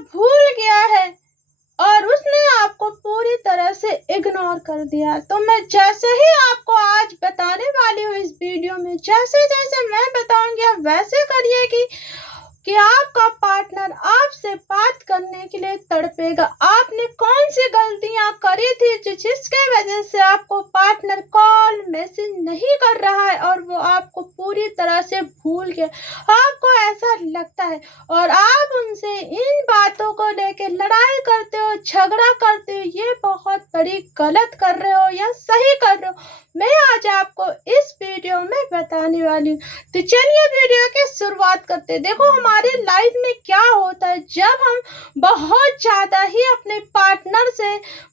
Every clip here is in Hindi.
भूल गया है और उसने आपको पूरी तरह से इग्नोर कर दिया। तो मैं जैसे ही आपको आज बताने वाली हूँ इस वीडियो में, जैसे जैसे मैं बताऊंगी आप वैसे करिए कि आपका पार्टनर आपसे बात करने के लिए तड़पेगा। आपने कौन सी गलतियां करी थी जिसके वजह से आपको पार्टनर कॉल मैसेज नहीं कर रहा है और वो आपको पूरी तरह से भूल गया। आपको ऐसा लगता है और आप उनसे इन बातों को लेकर लड़ाई करते हो, झगड़ा करते हो। ये बहुत बड़ी गलत कर रहे हो या सही कर रहे हो, मैं आज आपको इस वीडियो में बताने वाली हूँ। तो चलिए वीडियो की शुरुआत करते हैं। देखो हमारी लाइफ में क्या होता है, जब हम बहुत ज्यादा ही अपने पार्टनर से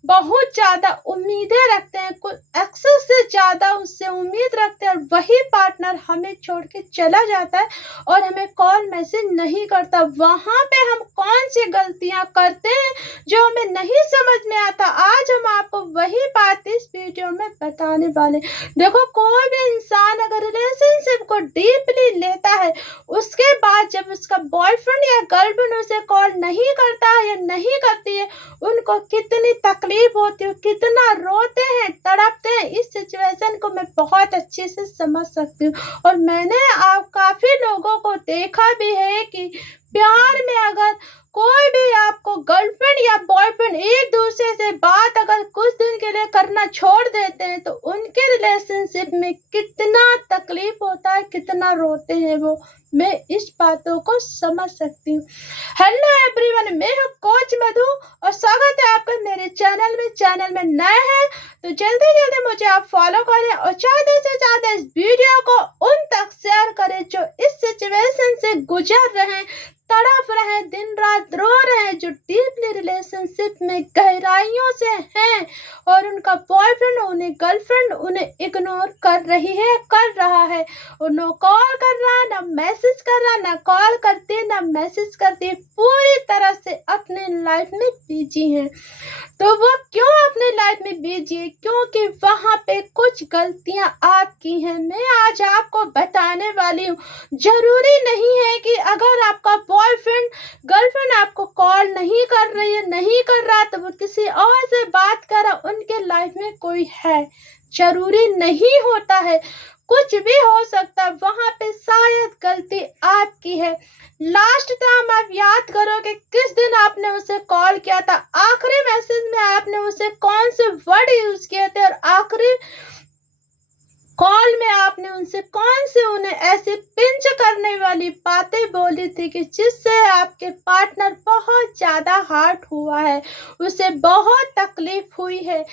बहुत ज्यादा उम्मीदें रखते हैं, कुछ एक्सेस से ज्यादा उससे उम्मीद रखते हैं और वही पार्टनर हमें छोड़ के चला जाता है और हमें कॉल मैसेज नहीं करता, वहां पे हम कौन सी गलतियां करते हैं जो हमें नहीं समझ में आता। आज हम आपको वही बात इस वीडियो में बताने वाले। देखो कोई भी इंसान अगर रिलेशनशिप को डीपली लेता है, उसके बाद जब उसका बॉयफ्रेंड या गर्लफ्रेंड उसे कॉल नहीं करता है या नहीं करती है, उनको कितनी तकलीफ होती है, कितना रोते हैं, तड़पते हैं। इस सिचुएशन को मैं बहुत अच्छे से समझ सकती हूँ और मैंने आप काफी लोगों को देखा भी है कि प्यार में अगर कोई भी आपको गर्लफ्रेंड या बॉयफ्रेंड एक दूसरे से बात अगर कुछ दिन के लिए करना छोड़ देते हैं तो उनके रिलेशनशिप में कितना तकलीफ होता है, कितना रोते हैं वो। मैं इस बातों को समझ सकती हूँ। हेलो एवरीवन, मैं हूँ कोच मधु और स्वागत है आपका मेरे चैनल में नए हैं तो जल्दी जल्दी मुझे आप फॉलो करें और ज्यादा से ज्यादा इस वीडियो को उन तक शेयर करें जो इस सिचुएशन से गुजर रहे हैं, तड़प रहे हैं, दिन रात रो रहे हैं, जो डीपली रिलेशनशिप में गहराइयों से हैं और उनका बॉयफ्रेंड उन्हें गर्लफ्रेंड उन्हें इग्नोर कर रहा है और नो कॉल कर रहा, ना मैसेज कर रहा, ना कॉल करते ना मैसेज करते, पूरी तरह से अपने लाइफ में बिजी हैं। तो वो क्यों अपने लाइफ में बिजी है? क्योंकि वहां पे कुछ गलतियां आपकी हैं। मैं आज आपको बताने वाली हूँ। जरूरी नहीं है कि अगर आपका बॉयफ्रेंड गर्लफ्रेंड आपको कॉल नहीं कर रही है, नहीं कर रहा, तो वो किसी और से बात कर रहा, उनके लाइफ में कोई है। जरूरी नहीं होता है, कुछ भी हो सकता है। वहां पे शायद गलती आपकी है। लास्ट टाइम आप याद करो कि किस दिन आपने उसे कॉल किया था, आखिरी मैसेज में आपने उसे कौन से वर्ड यूज किए थे और आखिरी कॉल में आपने उनसे कौन से उन्हें ऐसे पिंच करने वाली बातें बोली थी कि जिससे आपके पार्टनर बहुत ज्यादा हर्ट हुआ है, उसे बहुत तकलीफ हुई है।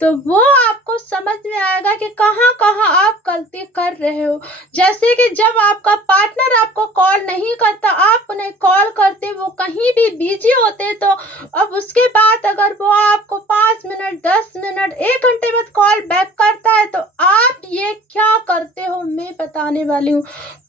तो वो आपको समझ में आएगा कि कहाँ कहाँ आप गलती कर रहे हो। जैसे कि जब आपका पार्टनर आपको कॉल नहीं करता, आप उन्हें कॉल करते, वो कहीं भी बिजी होते, तो अब उसके बाद अगर वो आपको 5 मिनट 10 मिनट 1 घंटे बाद कॉल बैक करता है तो आप ये क्या करते हो, मैं बताने वाली हूँ।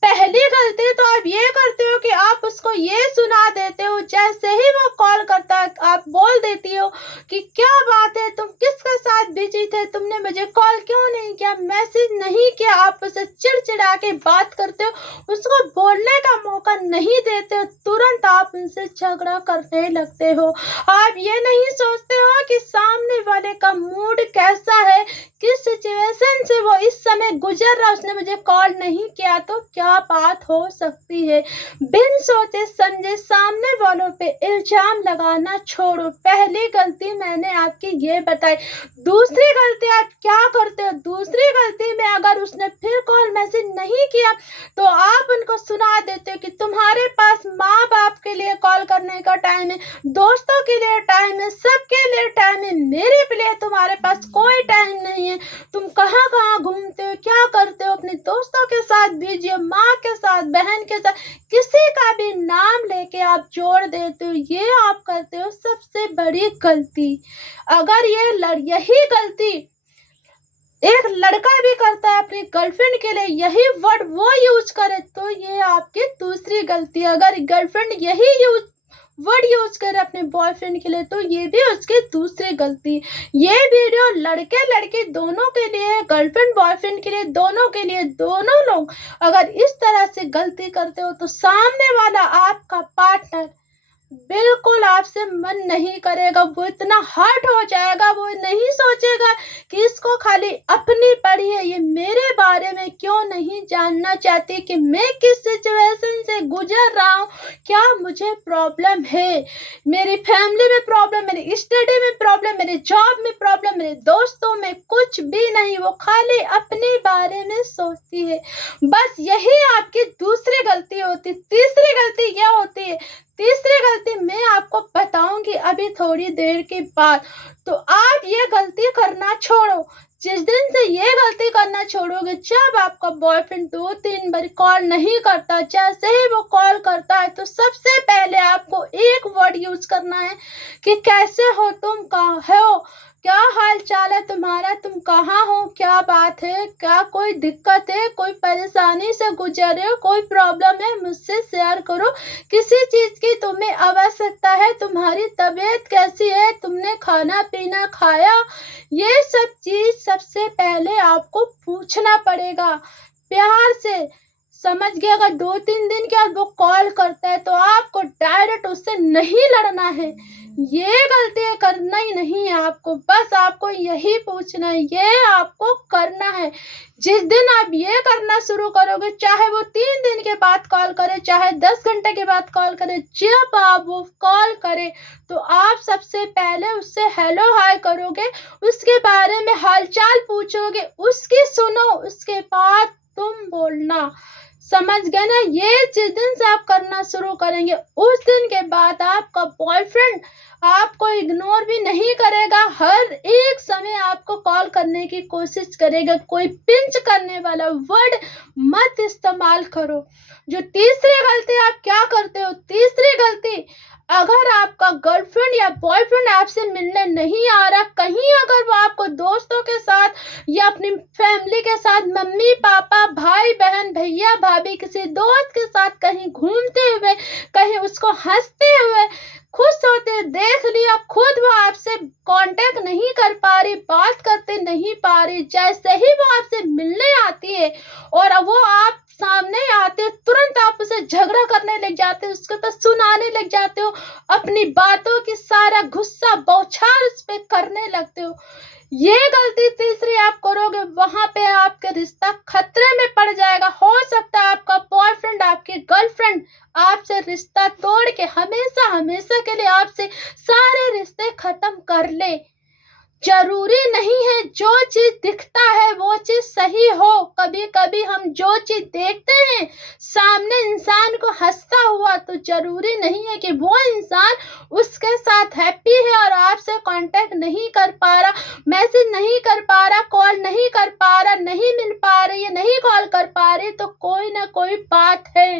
पहली गलती तो आप ये करते हो कि आप उसको ये सुना देते हो, जैसे ही वो कॉल करता है आप बोल देती हो कि क्या बात है, तुम किसके साथ बिजी थे, तुमने मुझे कॉल क्यों नहीं किया, मैसेज नहीं किया। आप उसे चिड़चिड़ा के बात करते हो, उसको बोलने का मौका नहीं देते हो, तुरंत आप उनसे झगड़ा करने लगते हो। आप ये नहीं सोचते हो कि सामने वाले का मूड कैसा है, किस सिचुएशन से वो इस समय गुजर रहा, उसने मुझे कॉल नहीं किया तो क्या बात हो सकती है। बिन सोचे समझे सामने वालों पे इल्जाम लगाना छोड़ो। पहली गलती मैंने आपकी ये बताई। दूसरी गलती आप क्या करते हो, दूसरी गलती में अगर उसने फिर कॉल मैसेज नहीं किया तो आप उनको सुना देते हो कि तुम्हारे पास माँ बाप के लिए कॉल करने का टाइम है, दोस्तों के लिए टाइम है, सबके लिए टाइम है, मेरे लिए तुम्हारे पास कोई टाइम नहीं है। तुम कहाँ कहाँ घूमते हो, क्या करते हो, अपने दोस्तों के साथ बिजी हो, माँ के साथ, बहन के साथ, किसी का भी नाम लेके आप जोड़ देते हो। ये आप करते हो सबसे बड़ी गलती। अगर यही गलती एक लड़का भी करता है अपनी गर्लफ्रेंड के लिए, यही वर्ड वो यूज करे तो ये आपकी दूसरी गलती। अगर गर्लफ्रेंड यही वर्ड यूज करे अपने बॉयफ्रेंड के लिए तो ये भी उसकी दूसरी गलती। ये वीडियो लड़के लड़की दोनों के लिए, गर्लफ्रेंड बॉयफ्रेंड के लिए, दोनों के लिए। दोनों लोग अगर इस तरह से गलती करते हो तो सामने वाला आपका पार्टनर बिल्कुल आपसे मन नहीं करेगा, वो इतना हर्ट हो जाएगा, वो नहीं सोचेगा कि इसको खाली अपनी पड़ी है, ये मेरे बारे में क्यों नहीं जानना चाहती कि मैं किस सिचुएशन से गुजर रहा हूँ, क्या मुझे प्रॉब्लम है, मेरी फैमिली में प्रॉब्लम, मेरी स्टडी में प्रॉब्लम, मेरे जॉब में प्रॉब्लम, मेरे दोस्तों में कुछ भी नहीं, वो खाली अपने बारे में सोचती है। बस यही आपकी दूसरी गलती होती। तीसरी गलती क्या होती है? तीसरी गलती मैं आपको बताऊंगी अभी थोड़ी देर के बाद। तो आप ये गलती करना छोड़ो। जिस दिन से ये गलती करना छोड़ोगे, जब आपका बॉयफ्रेंड 2-3 बार कॉल नहीं करता, जैसे ही वो कॉल करता है तो सबसे पहले आपको एक वर्ड यूज करना है कि कैसे हो तुम, कहाँ हो, क्या हाल चाल है तुम्हारा, तुम कहाँ हो, क्या बात है, क्या कोई दिक्कत है, कोई परेशानी से गुजर रहे हो, कोई प्रॉब्लम है, मुझसे शेयर करो, किसी चीज की तुम्हें आवश्यकता है, तुम्हारी तबीयत कैसी है, तुमने खाना पीना खाया, ये सब चीज सबसे पहले आपको पूछना पड़ेगा प्यार से। समझ गया? अगर 2-3 दिन के बाद वो कॉल करता है तो आपको डायरेक्ट उससे नहीं लड़ना है, ये गलती करना ही नहीं है आपको, बस आपको यही पूछना है, ये आपको करना है। जिस दिन आप ये करना शुरू करोगे, चाहे वो 3 दिन के बाद कॉल करे, चाहे 10 घंटे के बाद कॉल करे, जब आप वो कॉल करे तो आप सबसे पहले उससे हेलो हाय करोगे, उसके बारे में हालचाल पूछोगे, उसकी सुनो, उसके बाद तुम बोलना। समझ गए ना? ये जिस दिन से आप करना शुरू करेंगे, उस दिन के बाद आपका बॉयफ्रेंड आपको इग्नोर भी नहीं करेगा, हर एक समय आपको कॉल करने की कोशिश करेगा। कोई पिंच करने वाला वर्ड मत इस्तेमाल करो। जो तीसरी गलती आप क्या करते हो? तीसरी गलती, अगर आपका गर्लफ्रेंड या बॉयफ्रेंड आपसे मिलने नहीं आ रहा, कहीं अगर वो आपको दोस्तों के साथ या अपनी फैमिली के साथ, मम्मी पापा, भाई बहन, भैया भाभी, किसी दोस्त के साथ कहीं घूमते हुए, कहीं उसको हंसते हुए, खुश होते देख लिया, खुद वो आपसे कांटेक्ट नहीं कर पा रही, बात करते नहीं पा रही, जैसे ही वो आपसे मिलने आती है और वो आप सामने आते, तुरंत आप उसे झगड़ा करने लग जाते हो, उसके पास सुनाने लग जाते हो, अपनी बातों की सारा गुस्सा बौछार उस पर करने लगते हो। ये गलती तीसरी आप करोगे, वहां पे आपका रिश्ता खतरे में पड़ जाएगा। हो सकता है आपका बॉयफ्रेंड, आपकी गर्लफ्रेंड आपसे रिश्ता तोड़ के हमेशा हमेशा के लिए आपसे सारे रिश्ते खत्म कर ले। जरूरी नहीं है जो चीज दिखता है वो चीज सही हो। कभी कभी हम जो चीज देखते हैं सामने इंसान को हंसता हुआ, तो जरूरी नहीं है कि वो इंसान उसके साथ हैप्पी है और आपसे कांटेक्ट नहीं कर पा रहा, मैसेज नहीं कर पा रहा, कॉल नहीं कर पा रहा, नहीं मिल पा रही है, नहीं कॉल कर पा रही, तो कोई ना कोई बात है।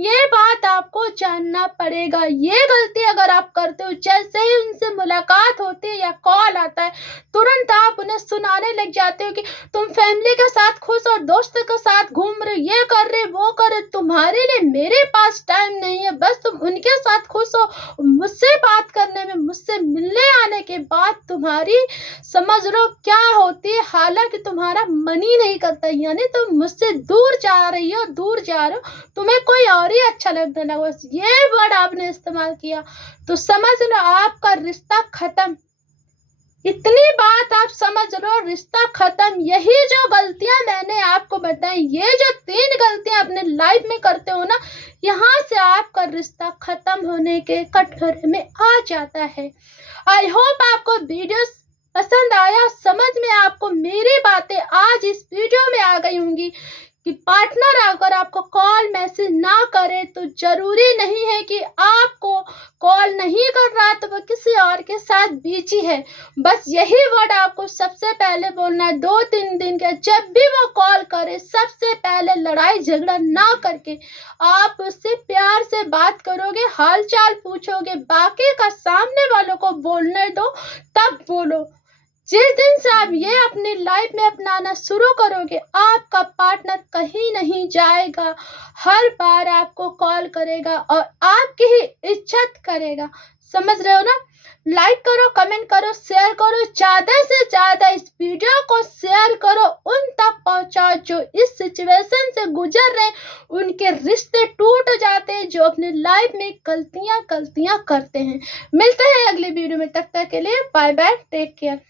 ये बात आपको जानना पड़ेगा। ये गलती अगर आप करते हो, जैसे ही उनसे मुलाकात होती है या कॉल आता है, तुरंत आप उन्हें सुनाने लग जाते हो कि तुम फैमिली के साथ खुश और दोस्तों के साथ घूम रहे, ये कर रहे, वो कर रहे, तुम्हारे लिए मेरे पास टाइम नहीं है, बस तुम उनके साथ खुश हो। मुझसे बात करने में, मुझसे मिलने आने के बाद तुम्हारी समझ लो क्या होती है, हालांकि तुम्हारा मन ही नहीं करता, यानी तुम मुझसे दूर जा रही हो, दूर जा रहे हो, तुम्हें कोई और ही अच्छा लगने लगा। ये वर्ड आपने इस्तेमाल किया तो समझ लो आपका रिश्ता खत्म। इतनी बात आप समझ लो, रिश्ता खत्म। यही जो गलतियां मैंने आपको बताई, ये जो 3 गलतियां अपने लाइफ में करते हो ना, यहाँ से आपका रिश्ता खत्म होने के कटघरे में आ जाता है। आई होप आपको वीडियो पसंद आया, समझ में आपको मेरी बातें आज इस वीडियो में आ गई होंगी कि पार्टनर अगर आपको कॉल मैसेज ना करे तो जरूरी नहीं है कि आपको कॉल नहीं कर रहा है तो वो किसी और के साथ बिजी है। बस यही वर्ड आपको सबसे पहले बोलना है। 2-3 दिन के जब भी वो कॉल करे, सबसे पहले लड़ाई झगड़ा ना करके आप उससे प्यार से बात करोगे, हाल चाल पूछोगे, बाकी का सामने वालों को बोलने दो, तब बोलो। जिस दिन से आप ये अपनी लाइफ में अपनाना शुरू करोगे, आपका पार्टनर कहीं नहीं जाएगा, हर बार आपको कॉल करेगा और आपकी ही इज्जत करेगा। समझ रहे हो ना? लाइक करो, कमेंट करो, शेयर करो, ज़्यादा से ज़्यादा इस वीडियो को शेयर करो, उन तक पहुँचाओ जो इस सिचुएशन से गुजर रहे हैं, उनके रिश्ते टूट जाते हैं, जो अपनी लाइफ में गलतियाँ करते हैं। मिलते हैं अगली वीडियो में, तब तक के लिए बाय बाय, टेक केयर।